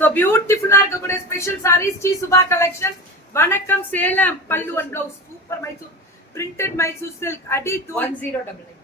So beautiful ஆ இருக்கக்கூடிய special sarees Sri Subha collection. வணக்கம் Salem. Pallu and blouse super Mysore printed Mysore silk அடி 1099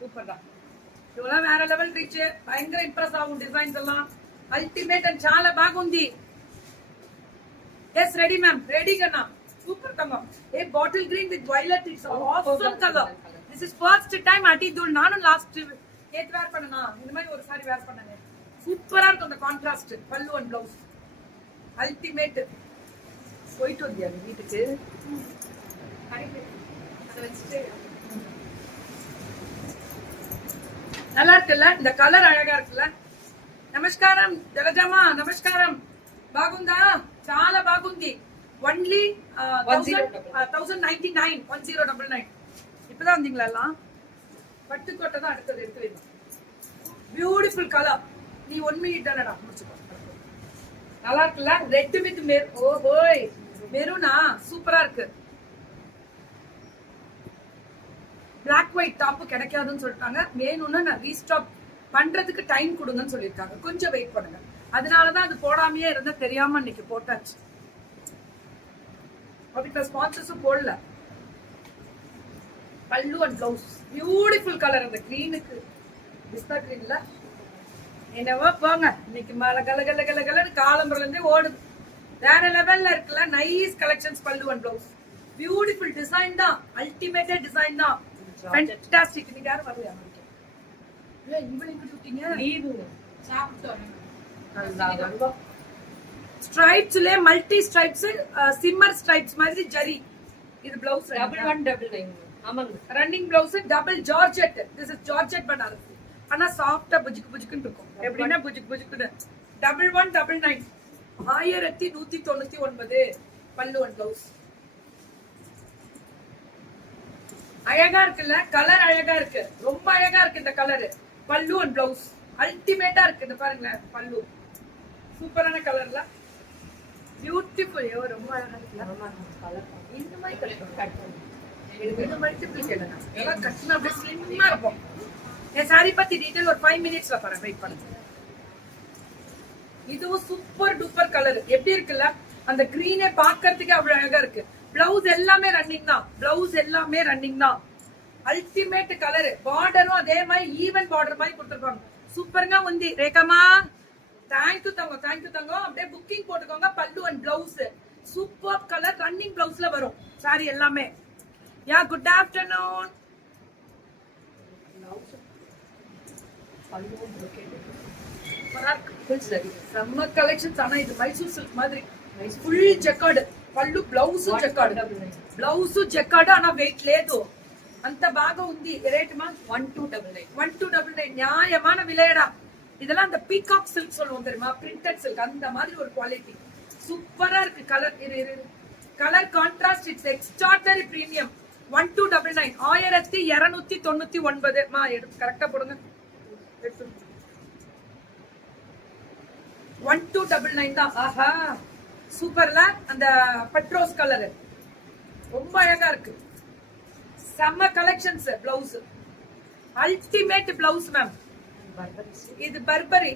சூப்பர் தான். இதெல்லாம் வேற லெவல் ரீச். பயங்கர இம்ப்ரெஸ் ஆகும் டிசைன்ஸ் எல்லாம். అల్టిమేట్ అండ్ చాలా బాగుంది. yes ready ma'am ready gana super tanga a bottle green with violet it's awesome color this is first time adi dul nanu last நேத்து வேர் பண்ணனா இந்த மாதிரி ஒரு சாரி வேர் பண்ணனே சூப்பரா இருக்கும் அந்த கான்ட்ராஸ்ட் பல்லு அண்ட் ப்ளவுஸ் அல்டிமேட் போயிட்டு வந்தியா வீட்டுக்கு நல்லா இருக்குல்ல இந்த கலர் அழகா இருக்குல்ல నమస్కారం జలజమ్మ నమస్కారం బాగుందా చాలా బాగుంది only 1099 1099 இப்பதான் வந்தீங்களா எல்லாம் பட்டுக்கோட்டை தான் அடுத்தது எடுத்து வைங்க பியூட்டிஃபுல் கலர் நீ 1 மினிட் தானடா முடிச்சுக்கோ நல்லா இருக்குல்ல ரெட் வித் ஓஹோய் மெரூனா சூப்பரா இருக்கு பிளாக் ஒயிட் டாப் கிடைக்காதுன்னு சொல்லிட்டாங்க வேணும்னா நான் ரீஸ்டாக் பண்றதுக்கு டைம் கொடுங்கன்னு சொல்லிருக்காங்க கொஞ்சம் வெயிட் பண்ணுங்க அதனாலதான் அது போடாமையே இருந்தா தெரியாம இன்னைக்கு போட்டாச்சு அதுக்கு ஸ்பான்சர்ஸும் போடல பல்லு அண்ட் பிளவுஸ் பியூட்டிஃபுல் கலர் அந்த கிரீனுக்கு பிஸ்தா கிரீன்ல என்னவோ போங்க இன்னைக்கு மழை கலன்னு காலம்புறல இருந்தே ஓடுது வேற லெவல்ல இருக்குல்ல நைஸ் கலெக்ஷன்ஸ் பல்லு அண்ட் பிளவுஸ் பியூட்டிஃபுல் டிசைன் தான் அல்டிமேட்டட் டிசைன் தான் ஃபேண்டாஸ்டிக் நீங்க யாரும் வரலையா ஸ்ட்ரைப்ஸ்ல மல்டி ஸ்ட்ரைப்ஸ் சிம்மர் ஸ்ட்ரைப்ஸ் மாதிரி ஜரி இது பிளவுஸ் 1199 ஆமாங்க running blouse double georgette this is georgette Banarasi ஆனா சாஃப்ட்டா புஜுக்கு இருக்கும் எப்படின்னா புஜுக்கு 1199 1199 பல்லு அண்ட் பிளவுஸ் அழகா இருக்குல்ல கலர் அழகா இருக்கு ரொம்ப அழகா இருக்கு இந்த கலர் பல்லு அண்ட் பிளவுஸ் அல்டிமேட்டா இருக்கு இந்த பாருங்க பல்லு சூப்பரான கலர்ல பியூட்டிஃபுல் ரொம்ப அழகா இருக்குல்ல இந்த மாதிரி கலர் இது மல்டிபிள் எல்லாம் கட்டினா அப்படியே ஸ்லிம்மா இருக்கும் என் சாரி பத்தி டீடைல் ஒரு 5 மினிட்ஸ்ல பாருங்க வெயிட் பண்ணுங்க இதுவும் சூப்பர் டூப்பர் கலர் எப்படி இருக்குல்ல அந்த கிரீனே பாக்குறதுக்கு அவ்வளவு அழகா இருக்கு பிளவுஸ் எல்லாமே ரன்னிங் தான் அல்டிமேட் கலர் பார்டரும் அதே மாதிரி ஈவன் பார்டர் மாதிரி கொடுத்துருப்பாங்க சூப்பருங்க உந்தி ரேகமா தேங்க்யூ தங்கம் அப்படியே புக்கிங் போட்டுக்கோங்க பல்லு and blouse super colour running பிளவுஸ்ல வரும் சாரி எல்லாமே யா குட் ஆஃப்டர்நூன் செம்ம கலெக்ஷன்ஸ் ஆனா இது மைசூர் சில்க் மாதிரி ஃபுல் ஜக்கார்டு పళ్ళు బ్లౌజ్ జెక్కాడు అన్న వెయిట్ లేదు అంత బాగా ఉంది రేట్ మా 1299 நியாயமான விலையடா இதெல்லாம் அந்த பீகாக் சில்க் சொல்லுவோம் தெரியுமா பிரிண்டட் சில்க் அந்த மாதிரி ஒரு குவாலிட்டி சூப்பரா இருக்கு colour contrast it's extraordinary premium 1299 1299 மா எடுத்து கரெக்டா போடுங்க 1299 தான் ஆஹா சூப்பர்ல அந்த பட்ரோஸ் கலர் ரொம்ப அழகா இருக்கு செம்ம collections blouse ultimate blouse ma'am இது பர்பரி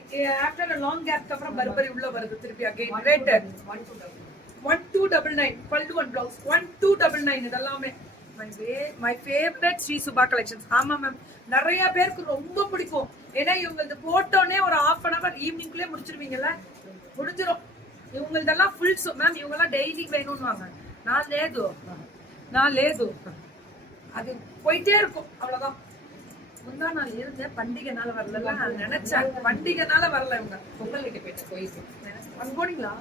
ஆஃப்டர் a long gap அப்புறம் பர்பரி உள்ள வருது திருப்பி அகைன் ரேட் 1299 பல்லு அண்ட் பிளவுஸ் 1299 இதெல்லாமே my favourite Sri Subha collections ஆமா மேம் நிறைய பேருக்கு ரொம்ப பிடிக்கும் ஏன்னா இவங்க இந்த போட்டோனே ஒரு half an hour ஈவினிங்க்குள்ளே முடிச்சிருவீங்கல்ல முடிஞ்சிடும் இவங்களதெல்லாம் ஃபுல் மேம் இவங்கெல்லாம் டெய்லி வேணும்னுவாங்க நான் லேது அது போயிட்டே இருக்கும் அவ்வளவுதான் முந்தா நாள் இருந்தேன் பண்டிகைனால வரல நினைச்சேன் பண்டிகைனால வரல இவங்க பொங்கல் கிட்ட போயிட்டு போயிட்டு அங்க போனீங்களா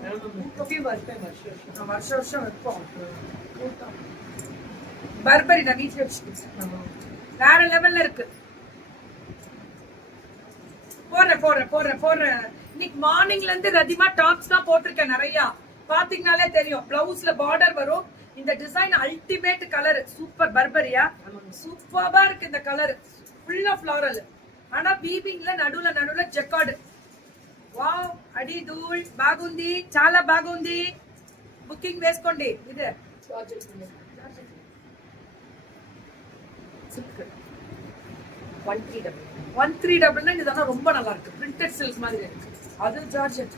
வருஷம் வைப்போம் பர்பரி நான் வீட்டுல வச்சுட்டு வேற லெவல்ல இருக்கு போடுறேன் இன்னைக்கு மார்னிங்ல இருந்து ரதிமா டாப்ஸ் தான் போட்டிருக்கேன் நிறைய பாத்தீங்கன்னாலே தெரியும் பிளவுஸ்ல பார்டர் வரும் இந்த டிசைன் அல்டிமேட் கலர் சூப்பர் பர்பரியா சூப்பரா இருக்கு இந்த கலர் ஃபுல்லா ஃப்ளோரல் ஆனா வீவிங்ல நடுவுல ஜெக்கார்டு వావ్ అడి దూల్ బాగుంది చాలా బాగుంది బుకింగ్ వేసుకోండి ఇది 1399 இதெல்லாம் ரொம்ப நல்லா இருக்கு பிரிண்டட் சில்க் மாதிரி இருக்கு அது ஜார்ஜெட்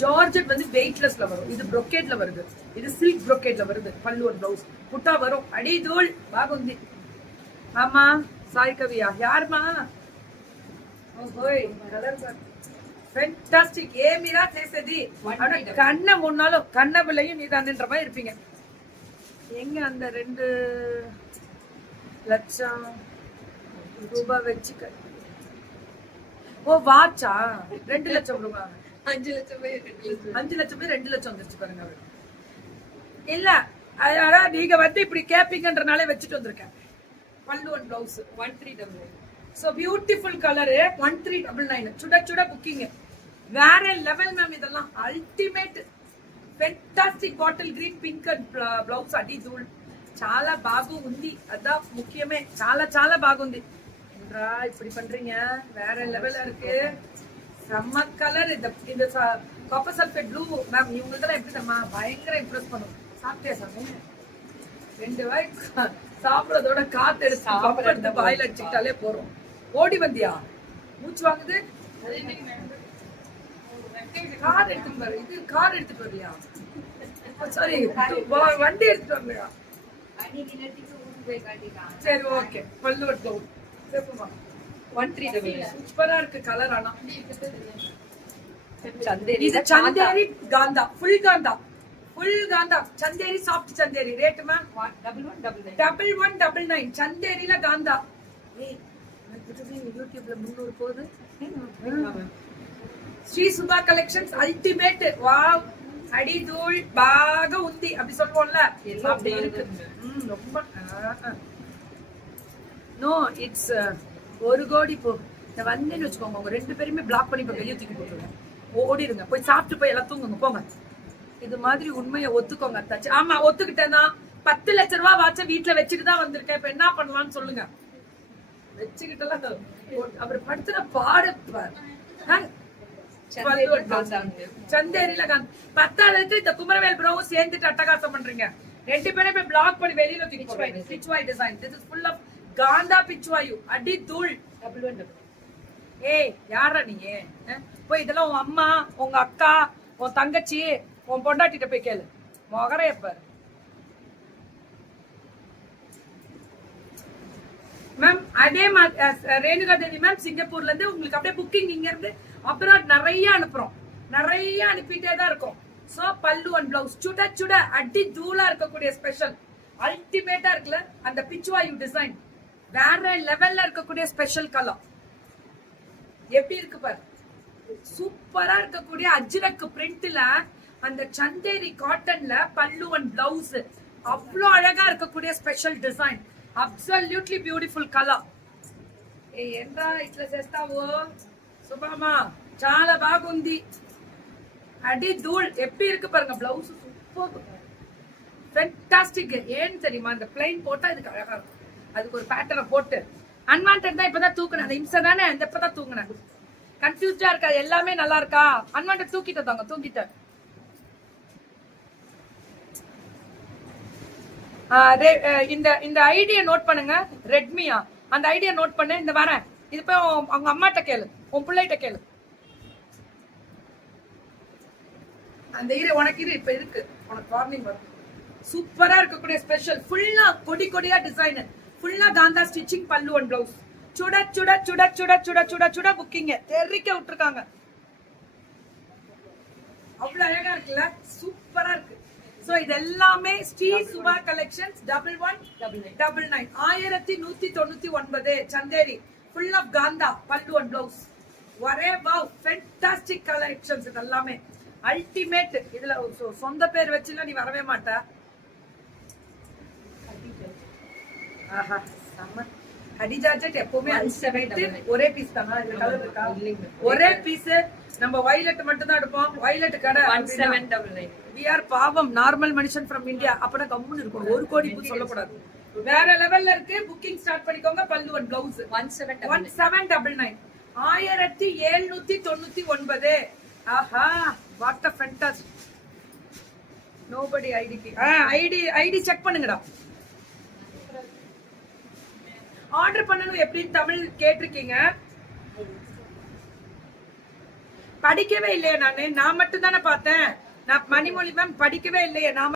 ஜார்ஜெட் வந்து வெயிட்லெஸ்ல வரும். இது brocade-ல வருது. இது சில்க் brocade-ல வருது. பல்லு ஒரு பிளவுஸ் புட்டா வரும். அடி தூள் బాగుంది. ஆமா சாய் கவியா யாருமா? ఓయ్ కలర్ ఫెంటాస్టిక్. ఏమిరా చేసేది? కన్న మున్నాలో కన్న పిల్లయ్య నీ దానిன்ற மாதிரி இருப்பீங்க. எங்க அந்த 2 லட்சம் ரூபாய் வச்சுக்க. ஓ வாட்சா 2 லட்சம் ரூபாய். 5 லட்சம் பேர் 5 லட்சம் பேர் 2 லட்சம் வந்துருச்சு பாருங்க அவரு. இல்ல அட நீங்க வந்து இப்படி கேப்பீங்கன்றனால வச்சுட்டு வந்திருக்கேன். பல்லு and blouse 1399. So beautiful colour 1399. சுட சுட புக்கிங் வேற லெவல் மேம். இதெல்லாம் ultimate fantastic bottle green pink and blouse అడి దూల్ చాలా బాగుంది. అదా ముఖ్యమే. చాలా చాలా బాగుంది. என்னடா இப்படி பண்றீங்க? வேற லெவல்ல இருக்கு. செம்ம கலர். இந்த காப்பர் சல்ஃபேட் ப்ளூ மேம் இவங்களுக்கெல்லாம் எப்படி நம்ம பயங்கர இம்ப்ரெஸ் பண்ணும். சாப்பிட்டே சாமி 2 வாய் சாப்பிடறதோட காத்து எடுத்து வாயில அடிச்சுக்கிட்டாலே போறோம். ஓடி வந்தியா? மூச்சு வாங்குது. கார் எடுத்துட்டு பாரு. இது கார் எடுத்துட்டு வரியா? சாரி வண்டி எடுத்துட்டு வரலையா? சரி ஓகே. பல்லு எடுத்து சேப்புமா 1399. சூப்பரா இருக்கு கலர். ஆனா சந்தேரி இது Chanderi kantha full kantha Chanderi soft Chanderi. Rate ma'am 1199. 1199. சந்தேரில காந்தா. ஏய் யூடியூப்ல 300 போகுது. Sri Subha collections ultimate. Wow அடி தூள் பாக உந்தி அப்படி சொல்லுவோம்ல. அப்படி இருக்கு. ரொம்ப நோ இட்ஸ் 1 கோடி போ. நான் வந்தேன்னு வச்சுக்கோங்க உங்க 2 பேருமே பிளாக் பண்ணி இப்ப வெளியே தூக்கி போட்டுருவேன். ஓடிடுங்க. போய் சாப்பிட்டு போய் எல்லாம் தூங்குங்க போங்க. இது மாதிரி உண்மையை ஒத்துக்கோங்க அத்தாச்சு. ஆமா ஒத்துக்கிட்டேன்னா 10 லட்சம் ரூபாய் வாட்ச வீட்டுல வச்சுட்டு தான் வந்திருக்கேன். இப்ப என்ன பண்ணலாம்னு சொல்லுங்க. வச்சுக்கிட்டலாம் அவர் படுத்துற பாடு சந்தேரியில பத்தாவதுக்கு இந்த குமரவேல் ப்ரோவும் சேர்ந்துட்டு அட்டகாசம் பண்றீங்க. 2 பேரும் போய் பிளாக் பண்ணி வெளியில தூக்கி போறீங்க. Pichwai design. This is full of kantha Pichwai அடி தூள். 1199. ஏய் யாரா நீ? போய் இதெல்லாம் உன் அம்மா உங்க அக்கா உன் தங்கச்சி உன் பொண்டாட்டிட்ட போய் கேளு. மொகரையப்ப மேம் அதே ரேணுகா தேவி மேம் சிங்கப்பூர்ல இருந்து உங்களுக்கு அப்படியே புக்கிங் இங்க இருந்து அப்ராட் நிறைய அனுப்புறோம். நிறைய அனுப்பிட்டே தான் இருக்கும். சோ பல்லு அண்ட் பிளவுஸ் சுட சுட அடி தூளா இருக்கக்கூடிய ஸ்பெஷல் அல்டிமேட்டா இருக்குல்ல. அந்த பிச்வாயு டிசைன் வேற லெவல்ல இருக்கக்கூடிய ஸ்பெஷல் கலர் எப்படி இருக்கு பாரு. சூப்பரா இருக்கக்கூடிய அஜ்ரக் பிரிண்ட்ல அந்த சந்தேரி காட்டன்ல பல்லு அண்ட் பிளவுஸ் அவ்வளோ அழகா இருக்கக்கூடிய special design. Absolutely beautiful colour. ఏంట్రా ఇట్లా చేస్తావు சுபாமா? చాలా బాగుంది. அடி தூள் எப்படி இருக்கு பாருங்க. Blouse super fantastic. ஏன் தெரியுமா? இந்த பிளைன் போட்டா இதுக்கு அழகா இருக்கும். அதுக்கு ஒரு பேட்டர்னை போட்டு அன்வான்டட் தான் இப்பதான் தூக்குனேன். அந்த இம்சை தானே அந்த இப்பதான் தூக்குனேன். கன்ஃபியூஸ்டா இருக்கா? எல்லாமே நல்லா இருக்கா? அன்வான்டட் தூக்கிட்டதாங்க தூக்கிட்டேன். இந்த ஐடியா நோட் பண்ணுங்க. ரெட்மியா அந்த ஐடியா நோட் பண்ணு. இந்த வரேன். இது போய் அவங்க அம்மாட்ட கேளு, உன் பிள்ளைகிட்ட கேளு. அந்த உனக்கு இப்ப இருக்கு. உனக்கு வார்னிங் வரும். சூப்பரா இருக்கக்கூடிய ஸ்பெஷல் ஃபுல்லா கொடி கொடியா டிசைன். ஃபுல்லா காந்தா ஸ்டிச்சிங் பல்லு அண்ட் பிளவுஸ். சுட சுட சுட சுட சுட சுட சுட புக்கிங் தெரிக்க விட்டுருக்காங்க. அவ்வளவு அழகா இருக்குல்ல. சூப்பரா இருக்கு. சோ இது எல்லாமே Sri Subha collections 1199. 1199 Chanderi full of kantha pallu and blouse. ஒரே வாவ் ஃபென்டாஸ்டிக் கலெக்ஷன்ஸ். இது எல்லாமே அல்டிமேட். இதுல சொந்த பேர் வச்சுல நீ வரவே மாட்ட. ஆஹா செம்ம. ஹடிஜாஜெட் எப்பவுமே ஒரே பீஸ் தானா? இந்த கலர் இருக்கா? ஒரே பீஸ். நம்ம வயலட் மட்டும் தான் எடுப்போம். வயலட் கடை 1799. we are பாவம் நார்மல் மனுஷன் from இந்தியா. அப்பனா கம்முன்னு இருக்கும். 1 கோடி பூ சொல்லக்கூடாது. வேற லெவல்ல இருக்கு. புக்கிங் ஸ்டார்ட் பண்ணிக்கோங்க. பல்லு அண்ட் பிளவுஸ் 1799. 1799. ஆஹா what a fantastic. nobody ID check பண்ணுங்கடா. ஆர்டர் பண்ணனும் எப்படி தமிழ் கேட்டிருக்கீங்க. படிக்கவே இல்லையே நான் மட்டும் தானே பார்த்தேன். நான் மணிமொழி மேம் படிக்கவே இல்லையே. நான்